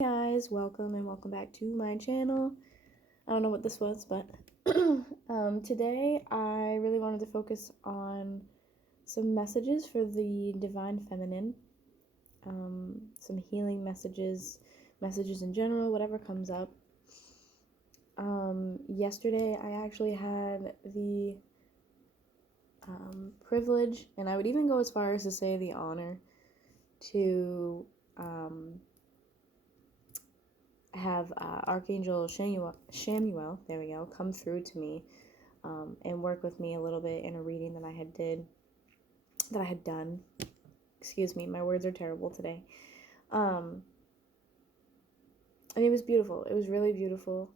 Hey guys, welcome and welcome back to my channel. I don't know what this was, but today I really wanted to focus on some messages for the Divine Feminine, some healing messages in general, whatever comes up. Yesterday I actually had the privilege, and I would even go as far as to say the honor, to have Archangel Shamuel, there we go, come through to me and work with me a little bit in a reading that I had done. Excuse me, my words are terrible today. And it was beautiful. It was really beautiful.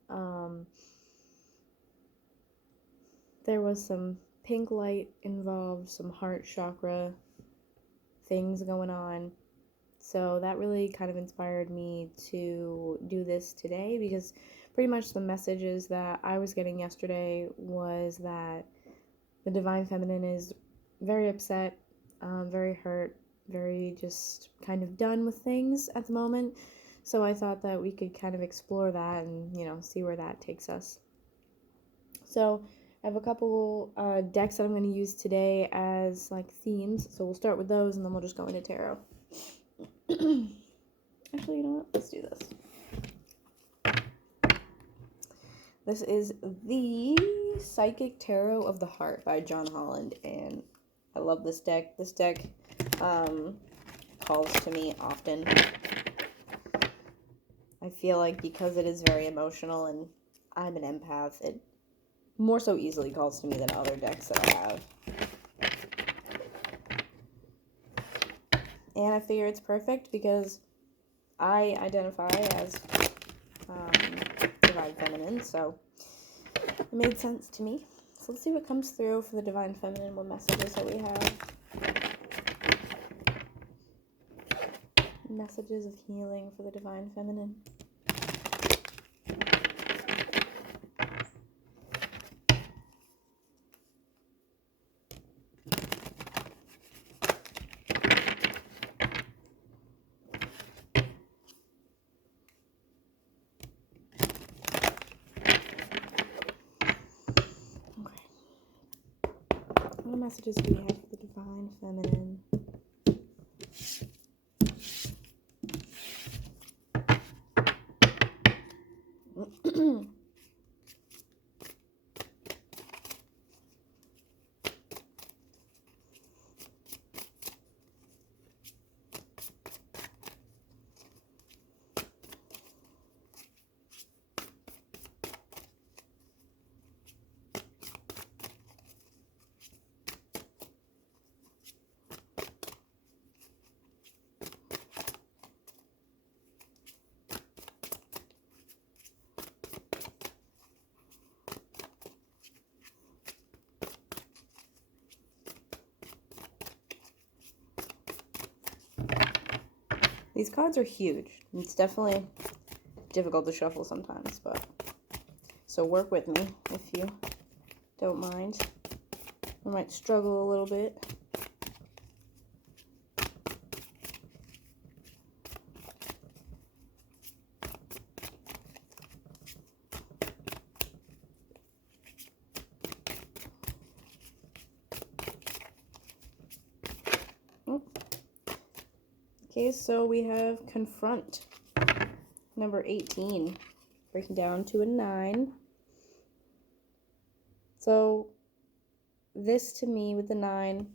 There was some pink light involved, some heart chakra things going on. So that really kind of inspired me to do this today, because pretty much the messages that I was getting yesterday was that the Divine Feminine is very upset, very hurt, very just kind of done with things at the moment. So I thought that we could kind of explore that and, see where that takes us. So I have a couple decks that I'm going to use today as like themes. So we'll start with those and then we'll just go into tarot. Actually, you know what? Let's do this. This is the Psychic Tarot of the Heart by John Holland, and I love this deck. This deck calls to me often. I feel like because it is very emotional and I'm an empath, it more so easily calls to me than other decks that I have. And I figure it's perfect because I identify as Divine Feminine, so it made sense to me. So let's see what comes through for the Divine Feminine, what messages that we have. Messages of healing for the Divine Feminine. What messages do we have for the Divine Feminine? These cards are huge. It's definitely difficult to shuffle sometimes, but so work with me if you don't mind. I might struggle a little bit. Okay, so we have Confront, number 18, breaking down to a 9. So this to me with the 9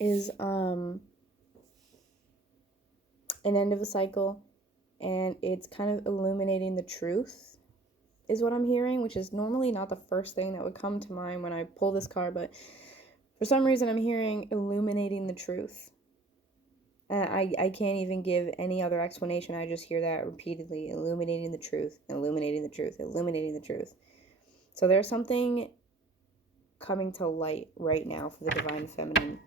is an end of a cycle, and it's kind of illuminating the truth is what I'm hearing, which is normally not the first thing that would come to mind when I pull this card, but for some reason I'm hearing illuminating the truth. I can't even give any other explanation. I just hear that repeatedly. Illuminating the truth, illuminating the truth, illuminating the truth. So there's something coming to light right now for the Divine Feminine.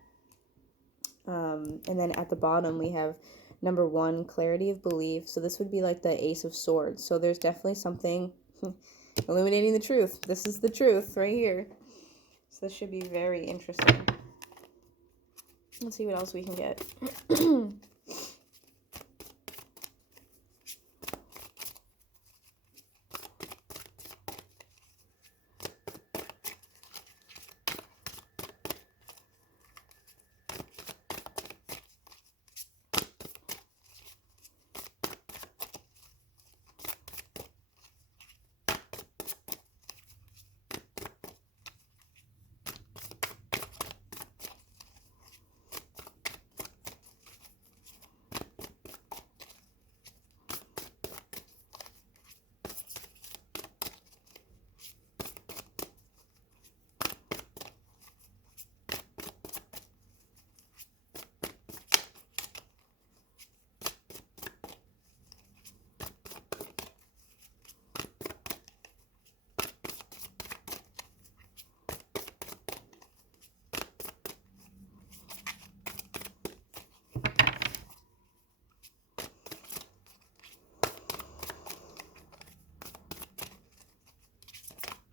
And then at the bottom we have number 1, clarity of belief. So this would be like the Ace of Swords. So there's definitely something illuminating the truth. This is the truth right here. So this should be very interesting. Let's see what else we can get.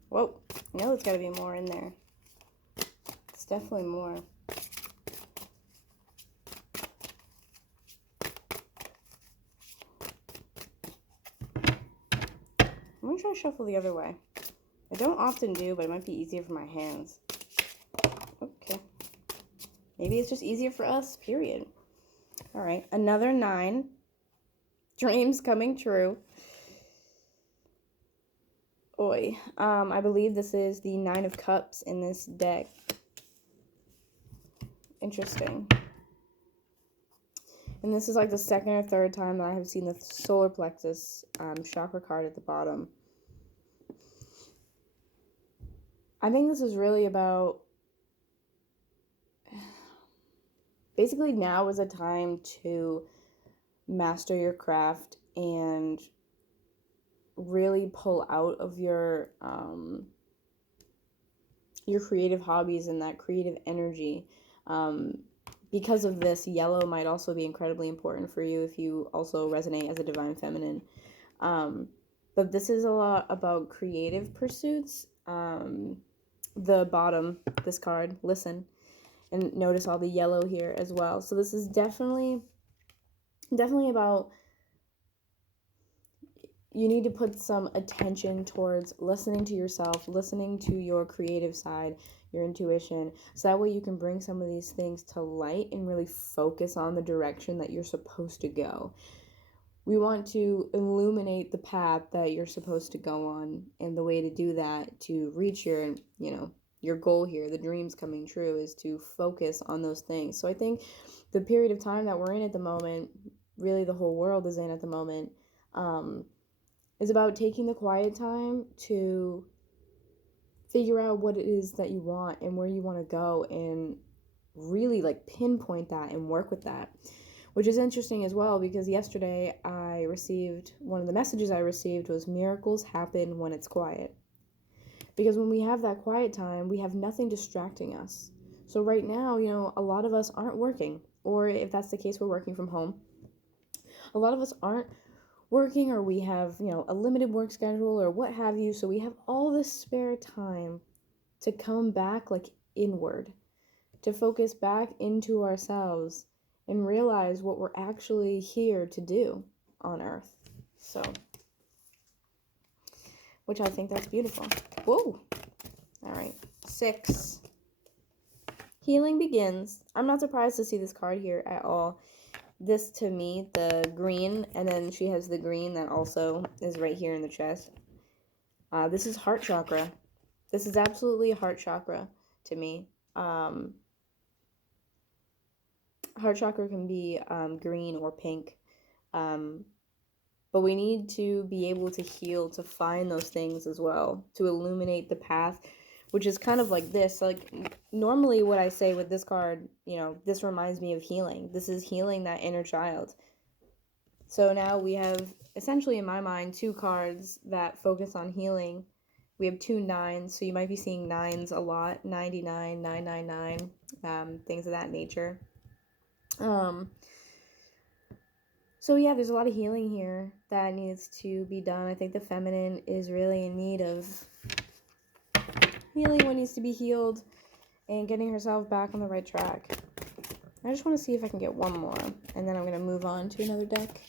Whoa, no, there's got to be more in there. It's definitely more. I'm going to try to shuffle the other way. I don't often do, but it might be easier for my hands. Okay. Maybe it's just easier for us, period. All right, another 9. Dreams coming true. Oi. I believe this is the 9 of Cups in this deck. Interesting. And this is like the second or third time that I have seen the solar plexus chakra card at the bottom. I think this is really about, basically now is a time to master your craft and really pull out of your creative hobbies and that creative energy. Because of this, yellow might also be incredibly important for you if you also resonate as a divine feminine. But this is a lot about creative pursuits. The bottom, this card, listen, and notice all the yellow here as well. So this is definitely about, you need to put some attention towards listening to yourself, listening to your creative side, your intuition, so that way you can bring some of these things to light and really focus on the direction that you're supposed to go. We want to illuminate the path that you're supposed to go on, and the way to do that, to reach your, your goal here, the dreams coming true, is to focus on those things. So I think the period of time that we're in at the moment, really the whole world is in at the moment, is about taking the quiet time to figure out what it is that you want and where you want to go, and really like pinpoint that and work with that. Which is interesting as well, because yesterday one of the messages I received was, miracles happen when it's quiet. Because when we have that quiet time, we have nothing distracting us. So right now, a lot of us aren't working, or if that's the case, we're working from home. A lot of us aren't working, or we have, a limited work schedule or what have you. So we have all this spare time to come back like inward, to focus back into ourselves and realize what we're actually here to do on earth. So, which I think that's beautiful. Whoa. All right. 6. Healing begins. I'm not surprised to see this card here at all. This, to me, the green, and then she has the green that also is right here in the chest. This is heart chakra. This is absolutely a heart chakra to me. Heart chakra can be green or pink. But we need to be able to heal, to find those things as well, to illuminate the path, which is kind of like this. Like, normally what I say with this card, this reminds me of healing. This is healing that inner child. So now we have, essentially in my mind, 2 cards that focus on healing. We have 2 9s, so you might be seeing 9s a lot, 99, 999, things of that nature. So yeah, there's a lot of healing here that needs to be done. I think the feminine is really in need of healing what needs to be healed and getting herself back on the right track. I just want to see if I can get one more, and then I'm going to move on to another deck.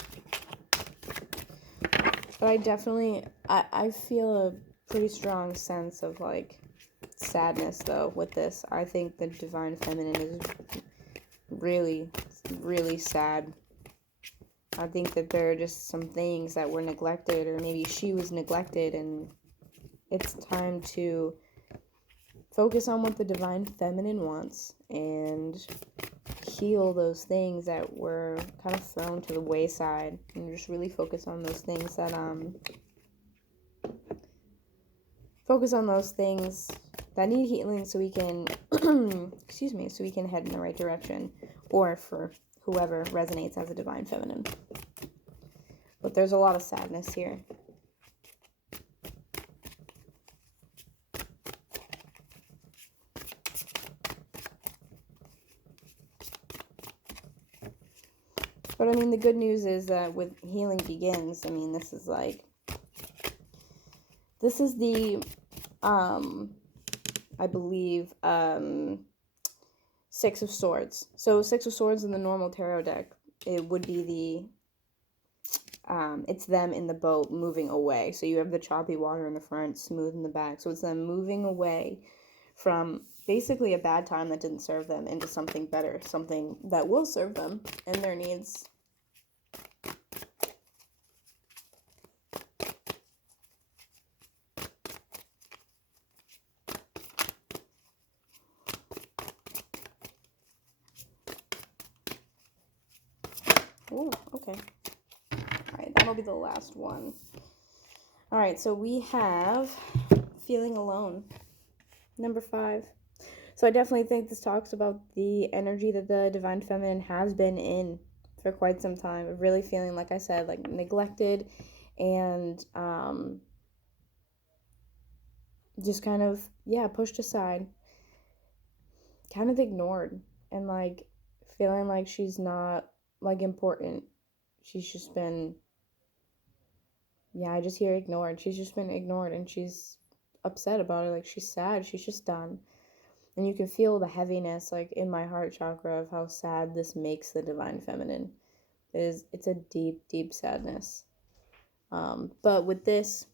But I definitely, I feel a pretty strong sense of like sadness though with this. I think the divine feminine is really, really sad. I think that there are just some things that were neglected, or maybe she was neglected, and it's time to focus on what the divine feminine wants and heal those things that were kind of thrown to the wayside, and just really focus on those things that need healing, so we can so we can head in the right direction, or for whoever resonates as a divine feminine. But there's a lot of sadness here. But I mean, the good news is that with healing begins, I mean, this is the I believe, Six of Swords. So Six of Swords in the normal tarot deck, it would be it's them in the boat moving away. So you have the choppy water in the front, smooth in the back. So it's them moving away from basically a bad time that didn't serve them into something better, something that will serve them and their needs. Oh, okay. All right, that'll be the last one. All right, so we have feeling alone, number 5. So I definitely think this talks about the energy that the Divine Feminine has been in for quite some time, of really feeling, like I said, like neglected and just kind of, pushed aside, kind of ignored, and like feeling like she's not like important. She's just been, I just hear ignored. She's just been ignored, and she's upset about it. Like, she's sad. She's just done. And you can feel the heaviness, like, in my heart chakra of how sad this makes the Divine Feminine. It's a deep, deep sadness. But with this,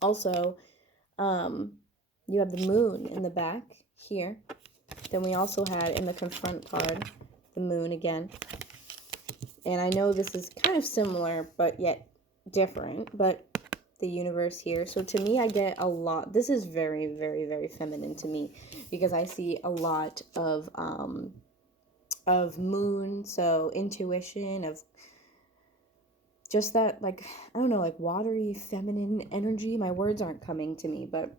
also, you have the moon in the back here. Then we also had in the confront card, the moon again. And I know this is kind of similar, but yet different, but the universe here. So to me, I get a lot. This is very, very, very feminine to me, because I see a lot of moon, so intuition, of just that, like, I don't know, like watery feminine energy. My words aren't coming to me, but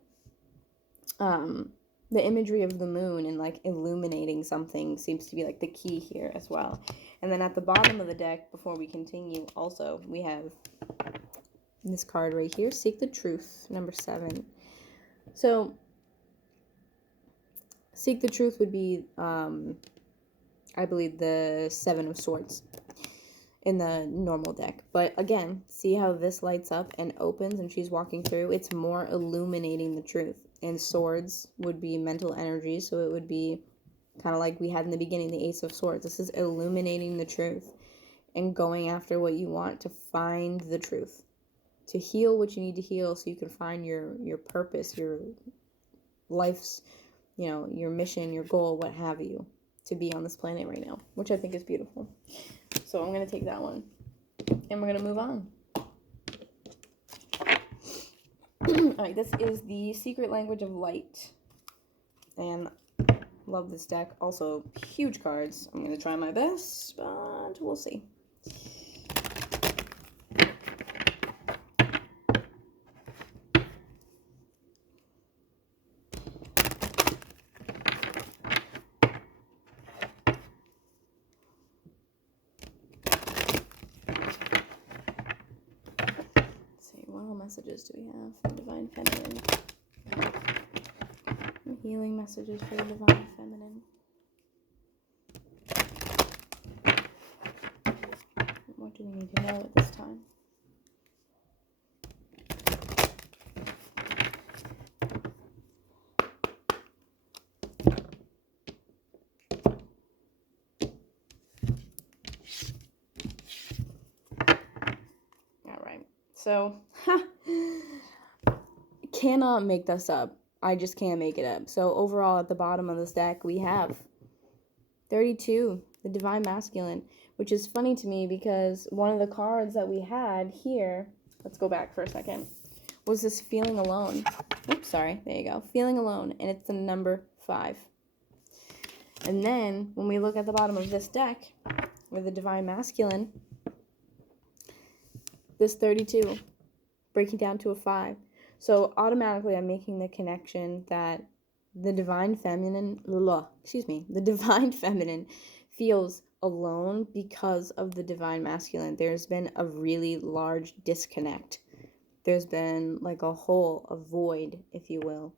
the imagery of the moon and like illuminating something seems to be like the key here as well. And then at the bottom of the deck, before we continue, also we have this card right here, Seek the Truth, number 7. So Seek the Truth would be I believe the 7 of Swords in the normal deck. But again, see how this lights up and opens and she's walking through? It's more illuminating the truth. And swords would be mental energy, so it would be kind of like we had in the beginning, the Ace of Swords. This is illuminating the truth and going after what you want to find the truth, to heal what you need to heal so you can find your purpose, your life's, your mission, your goal, what have you, to be on this planet right now, which I think is beautiful. So I'm going to take that one and we're going to move on. Alright, this is the Secret Language of Light. And love this deck. Also, huge cards. I'm going to try my best, but we'll see. What messages do we have for Divine Feminine? Healing messages for the Divine Feminine. What do we need to know at this time? Alright, so cannot make this up. I just can't make it up. So overall, at the bottom of this deck, we have 32, the Divine Masculine, which is funny to me because one of the cards that we had here, let's go back for a second, was this Feeling Alone. Oops, sorry, there you go. Feeling Alone, and it's the number 5. And then, when we look at the bottom of this deck, with the Divine Masculine, this 32, breaking down to a 5. So automatically I'm making the connection that the Divine Feminine, the Divine Feminine feels alone because of the Divine Masculine. There's been a really large disconnect. There's been like a hole, a void, if you will.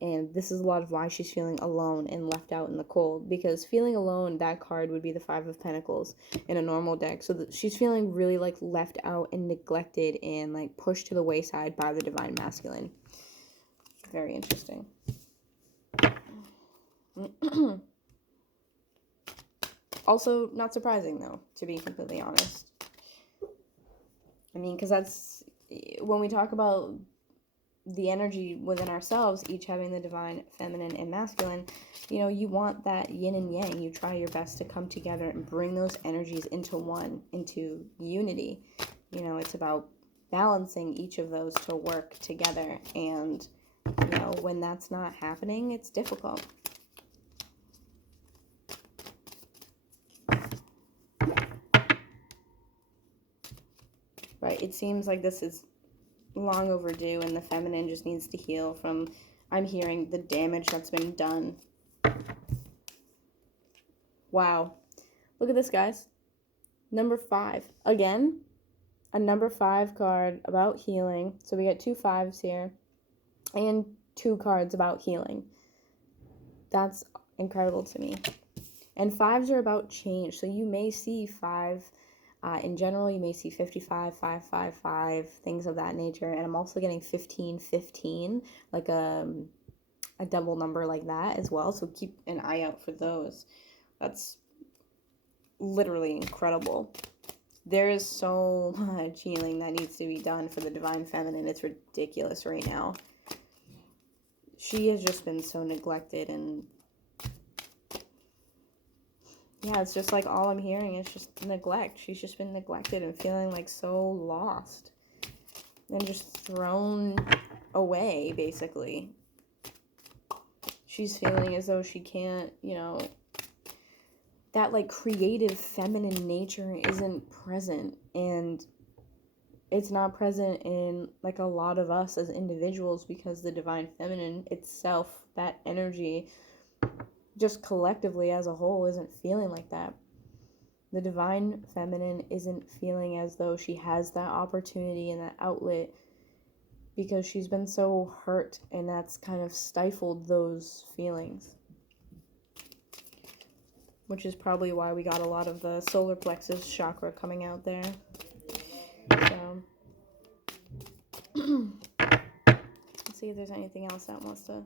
And this is a lot of why she's feeling alone and left out in the cold. Because feeling alone, that card would be the 5 of Pentacles in a normal deck. So she's feeling really like left out and neglected and like pushed to the wayside by the Divine Masculine. Very interesting. Also, not surprising, though, to be completely honest. I mean, because that's, when we talk about the energy within ourselves, each having the divine feminine and masculine, you know, you want that yin and yang. You try your best to come together and bring those energies into one, into unity. You know, it's about balancing each of those to work together. And, you know, when that's not happening, it's difficult. Right? It seems like this is long overdue, and the feminine just needs to heal from, I'm hearing, the damage that's been done. Wow. Look at this, guys. Number 5. Again, a number 5 card about healing. So we get 2 5s here and 2 cards about healing. That's incredible to me. And 5s are about change. So you may see 5 in general. You may see 55, 5, 5, 5, things of that nature. And I'm also getting 15, 15, like a double number like that as well. So keep an eye out for those. That's literally incredible. There is so much healing that needs to be done for the divine feminine. It's ridiculous right now. She has just been so neglected, and yeah, it's just like all I'm hearing is just neglect. She's just been neglected and feeling like so lost and just thrown away, basically. She's feeling as though she can't, you know, that like creative feminine nature isn't present, and it's not present in like a lot of us as individuals, because the divine feminine itself, that energy, just collectively as a whole, isn't feeling like that. The divine feminine isn't feeling as though she has that opportunity and that outlet, because she's been so hurt, and that's kind of stifled those feelings. Which is probably why we got a lot of the solar plexus chakra coming out there. So, let's see if there's anything else that wants to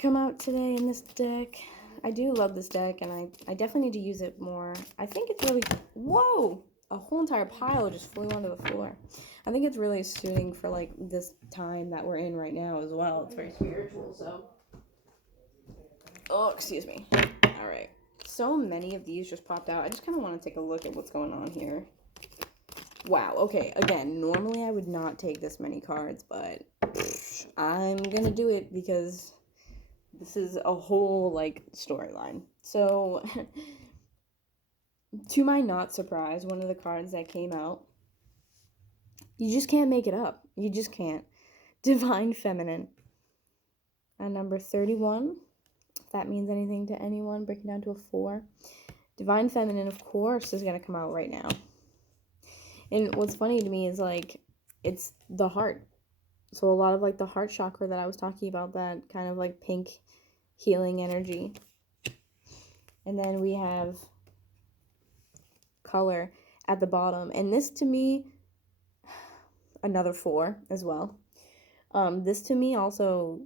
come out today in this deck. I do love this deck, and I definitely need to use it more. I think it's really... Whoa! A whole entire pile just flew onto the floor. I think it's really suiting for, like, this time that we're in right now as well. It's very spiritual, so... Oh, excuse me. Alright. So many of these just popped out. I just kind of want to take a look at what's going on here. Wow, okay, again, normally I would not take this many cards, but I'm gonna do it because this is a whole, like, storyline. So, to my not surprise, one of the cards that came out, you just can't make it up. You just can't. Divine Feminine. Number 31, if that means anything to anyone, breaking down to a 4. Divine Feminine, of course, is going to come out right now. And what's funny to me is, like, it's the heart. So a lot of, like, the heart chakra that I was talking about, that kind of, like, pink healing energy. And then we have color at the bottom. And this, to me, another 4 as well. This, to me, also...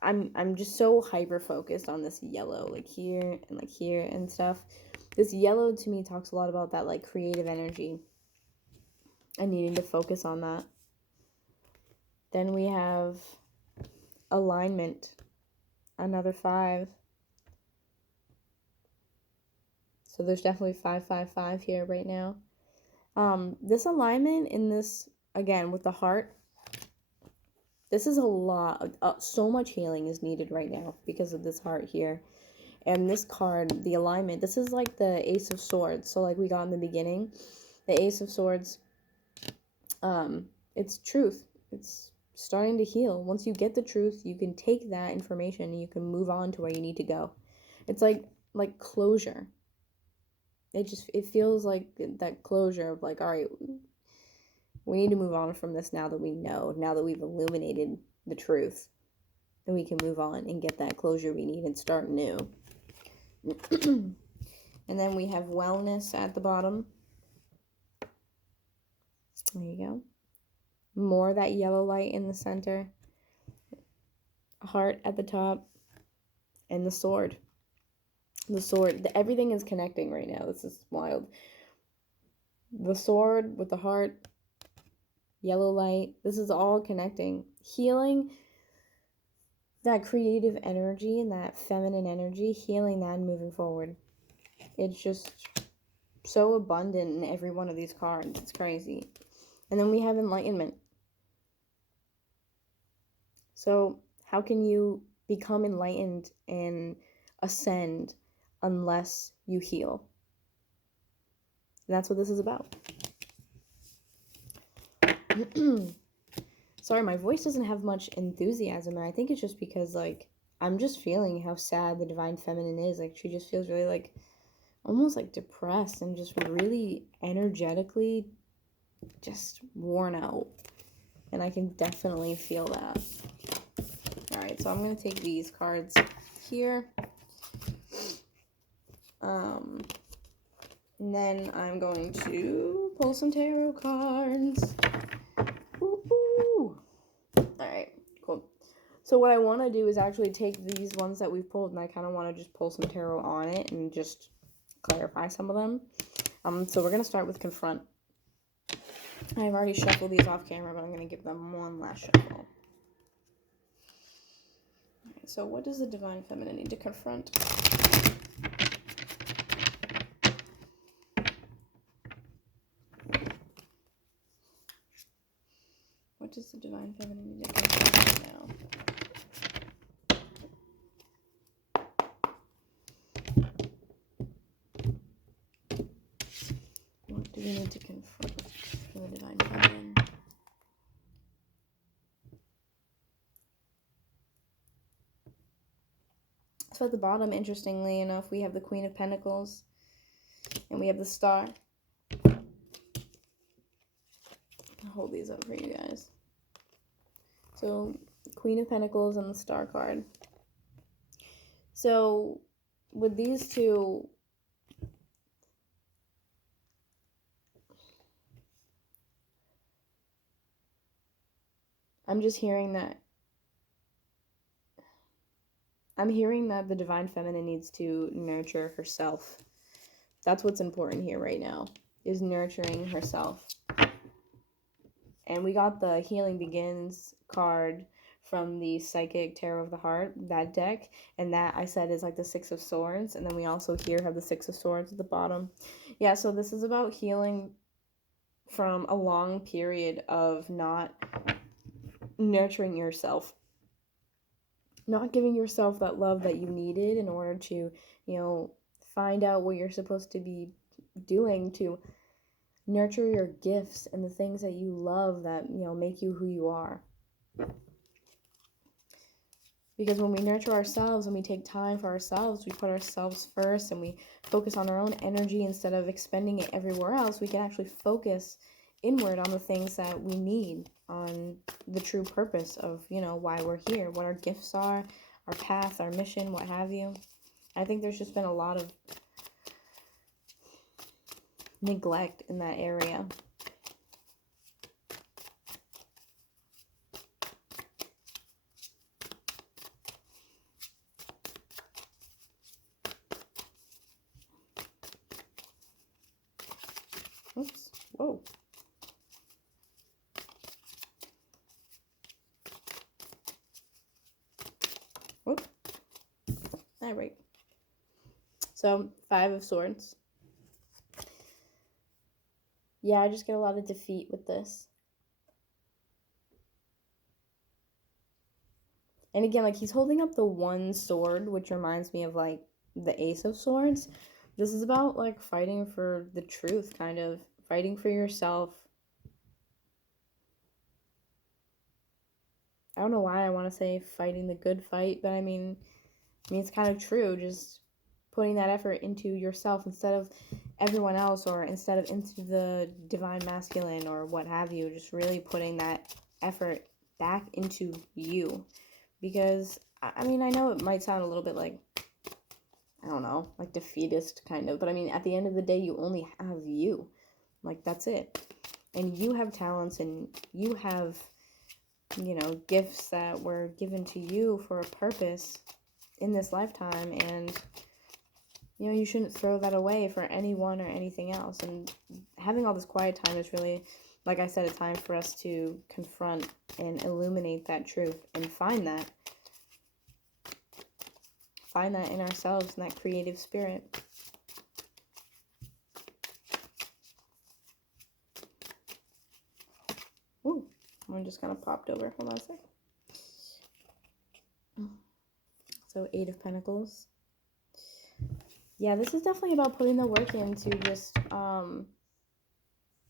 I'm just so hyper focused on this yellow, like here and like here and stuff. This yellow to me talks a lot about that like creative energy and needing to focus on that. Then we have alignment, another 5. So there's definitely 5, 5, 5 here right now. This alignment in this, again, with the heart, this is a lot, so much healing is needed right now because of this heart here. And this card, the alignment, this is like the Ace of Swords. So like we got in the beginning, the Ace of Swords, it's truth. It's starting to heal. Once you get the truth, you can take that information and you can move on to where you need to go. It's like closure. It feels like that closure of like, all right, we need to move on from this now that we know, now that we've illuminated the truth, then we can move on and get that closure we need and start new. And then we have wellness at the bottom. There you go. More of that yellow light in the center. heart at the top, and the sword. The sword, everything is connecting right now. This is wild. The sword with the heart, yellow light, this is all connecting. Healing that creative energy and that feminine energy, healing that and moving forward. It's just so abundant in every one of these cards. It's crazy. And then we have enlightenment. So how can you become enlightened and ascend unless you heal? And that's what this is about. Sorry, my voice doesn't have much enthusiasm, and I think it's just because, like, I'm just feeling how sad the Divine Feminine is. Like, she just feels really, like, almost, like, depressed and just really energetically just worn out. And I can definitely feel that. Alright, so I'm going to take these cards here. And then I'm going to pull some tarot cards. Woo-hoo! Alright, cool. So what I want to do is actually take these ones that we've pulled, and I kind of want to just pull some tarot on it and just clarify some of them. So we're going to start with confront. I've already shuffled these off camera, but I'm going to give them one last shuffle. Alright, so what does the Divine Feminine need to confront? What does the Divine Feminine need to confront now? What do we need to confront for the Divine Feminine? So at the bottom, interestingly enough, we have the Queen of Pentacles, and we have the Star. I'll hold these up for you guys. So, Queen of Pentacles and the Star card. So, with these two, I'm hearing that the Divine Feminine needs to nurture herself. That's what's important here right now, is nurturing herself. And we got the Healing Begins card from the Psychic Tarot of the Heart, that deck, and that I said is like the Six of Swords, and then we also here have the Six of Swords at the bottom. Yeah, so this is about healing from a long period of not nurturing yourself, not giving yourself that love that you needed in order to, find out what you're supposed to be doing to nurture your gifts and the things that you love that, make you who you are. Because when we nurture ourselves and we take time for ourselves, we put ourselves first and we focus on our own energy instead of expending it everywhere else, we can actually focus inward on the things that we need, on the true purpose of, why we're here, what our gifts are, our path, our mission, what have you. I think there's just been a lot of neglect in that area. Oops. Whoa. Whoop. All right. So, Five of Swords. Yeah, I just get a lot of defeat with this. And again, like, he's holding up the one sword, which reminds me of, like, the Ace of Swords. This is about, like, fighting for the truth, kind of. Fighting for yourself. I don't know why I want to say fighting the good fight, but I mean it's kind of true. Just putting that effort into yourself instead of everyone else, or instead of into the Divine Masculine or what have you. Just really putting that effort back into you. Because, I mean, I know it might sound a little bit like, I don't know, like defeatist kind of, but I mean, at the end of the day, you only have you. Like, that's it. And you have talents, and you have gifts that were given to you for a purpose in this lifetime, and you shouldn't throw that away for anyone or anything else. And having all this quiet time is really, like I said, a time for us to confront and illuminate that truth and find that in ourselves, and that creative spirit. Ooh, one just kind of popped over. Hold on a sec. So 8 of Pentacles. Yeah, this is definitely about putting the work in to just,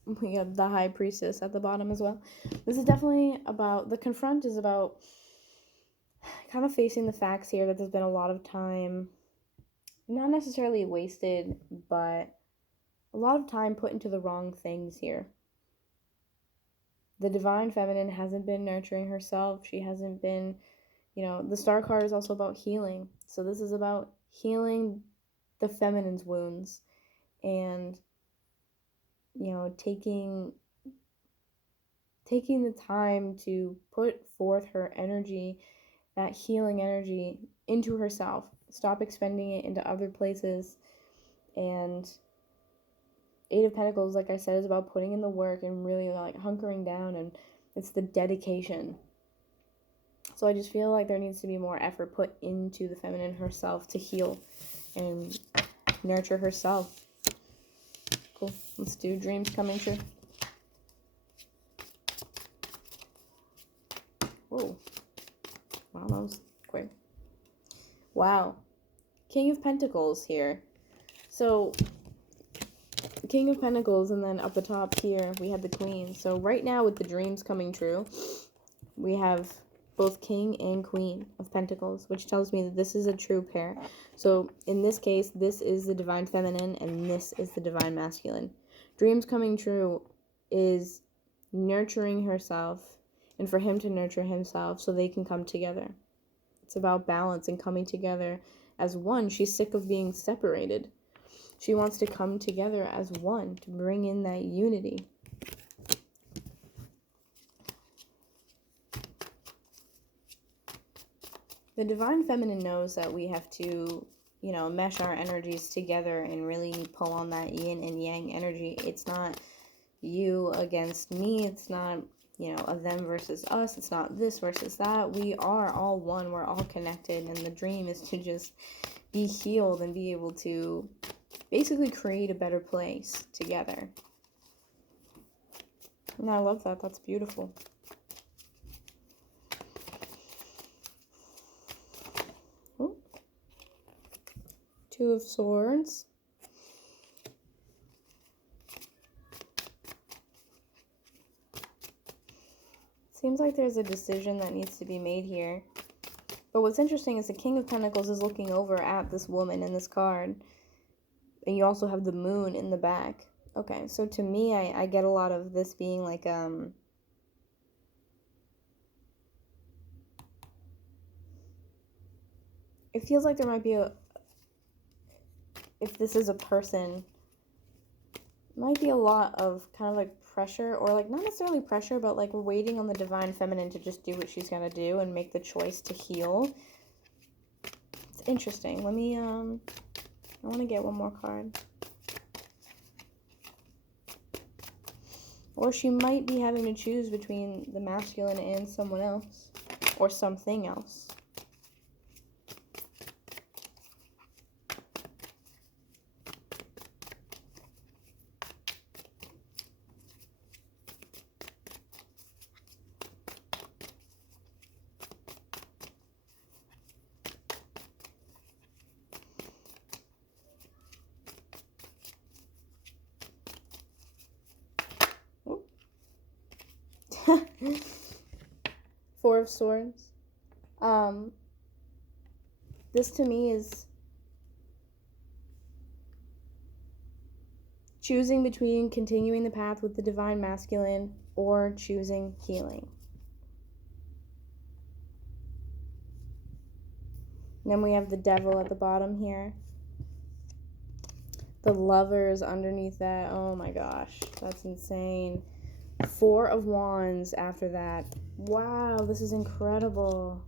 we got the High Priestess at the bottom as well. This is definitely about, the confront is about kind of facing the facts here that there's been a lot of time, not necessarily wasted, but a lot of time put into the wrong things here. The Divine Feminine hasn't been nurturing herself. She hasn't been, the Star card is also about healing. So this is about healing the feminine's wounds and, taking the time to put forth her energy, that healing energy, into herself. Stop expending it into other places. And 8 of Pentacles, like I said, is about putting in the work and really hunkering down, and it's the dedication. So I just feel like there needs to be more effort put into the feminine herself to heal and nurture herself. Cool. Let's do dreams coming true. Whoa. Wow, that was quick. Wow. King of Pentacles here. So, King of Pentacles, and then up the top here, we have the Queen. So right now with the dreams coming true, we have both King and Queen of Pentacles, which tells me that this is a true pair. So in this case, this is the Divine Feminine, and this is the Divine Masculine. Dreams coming true is nurturing herself, and for him to nurture himself so they can come together. It's about balance and coming together as one. She's sick of being separated. She wants to come together as one to bring in that unity. The Divine Feminine knows that we have to, mesh our energies together and really pull on that yin and yang energy. It's not you against me. It's not, a them versus us. It's not this versus that. We are all one. We're all connected. And the dream is to just be healed and be able to basically create a better place together. And I love that. That's beautiful. Oh. 2 of Swords. Seems like there's a decision that needs to be made here. But what's interesting is the King of Pentacles is looking over at this woman in this card. And you also have the moon in the back. Okay, so to me, I get a lot of this being like, it feels like there might be if this is a person, might be a lot of kind of like pressure, or like not necessarily pressure, but like we're waiting on the Divine Feminine to just do what she's gonna do and make the choice to heal. It's interesting. Let me, I want to get one more card. Or she might be having to choose between the masculine and someone else, or something else. Four of Swords. This to me is choosing between continuing the path with the Divine Masculine or choosing healing. And then we have the Devil at the bottom here. The Lovers underneath that. Oh my gosh, that's insane. Four of Wands after that. Wow, this is incredible.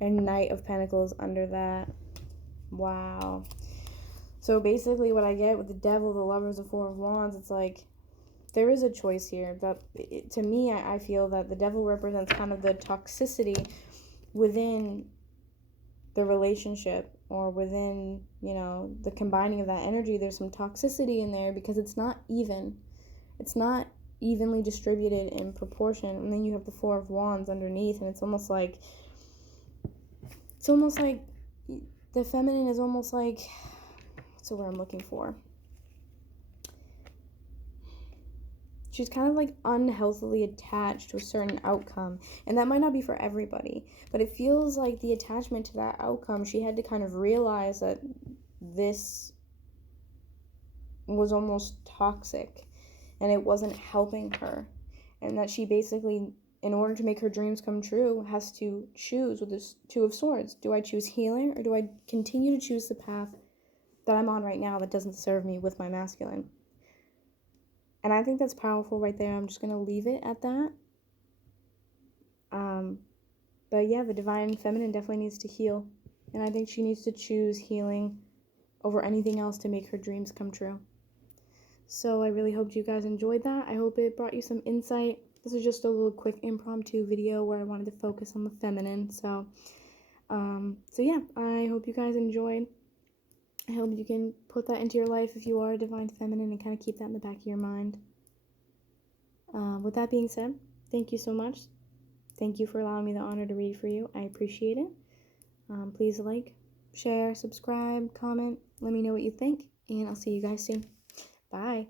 And Knight of Pentacles under that. Wow. So basically what I get with the Devil, the Lovers, the Four of Wands, it's like there is a choice here. But to me, I feel that the Devil represents kind of the toxicity within the relationship, or within, you know, the combining of that energy. There's some toxicity in there because it's not even. It's not evenly distributed in proportion. And then you have the Four of Wands underneath, and it's almost like the feminine is almost like, what's the word I'm looking for? She's kind of like unhealthily attached to a certain outcome. And that might not be for everybody, but it feels like the attachment to that outcome, she had to kind of realize that this was almost toxic and it wasn't helping her. And that she basically, in order to make her dreams come true, has to choose with this Two of Swords. Do I choose healing, or do I continue to choose the path that I'm on right now that doesn't serve me with my masculine? And I think that's powerful right there. I'm just going to leave it at that. But yeah, the Divine Feminine definitely needs to heal. And I think she needs to choose healing over anything else to make her dreams come true. So I really hope you guys enjoyed that. I hope it brought you some insight. This is just a little quick impromptu video where I wanted to focus on the feminine. So yeah, I hope you guys enjoyed. I hope you can put that into your life if you are a Divine Feminine, and kind of keep that in the back of your mind. With that being said, thank you so much. Thank you for allowing me the honor to read for you. I appreciate it. Please like, share, subscribe, comment. Let me know what you think, and I'll see you guys soon. Bye.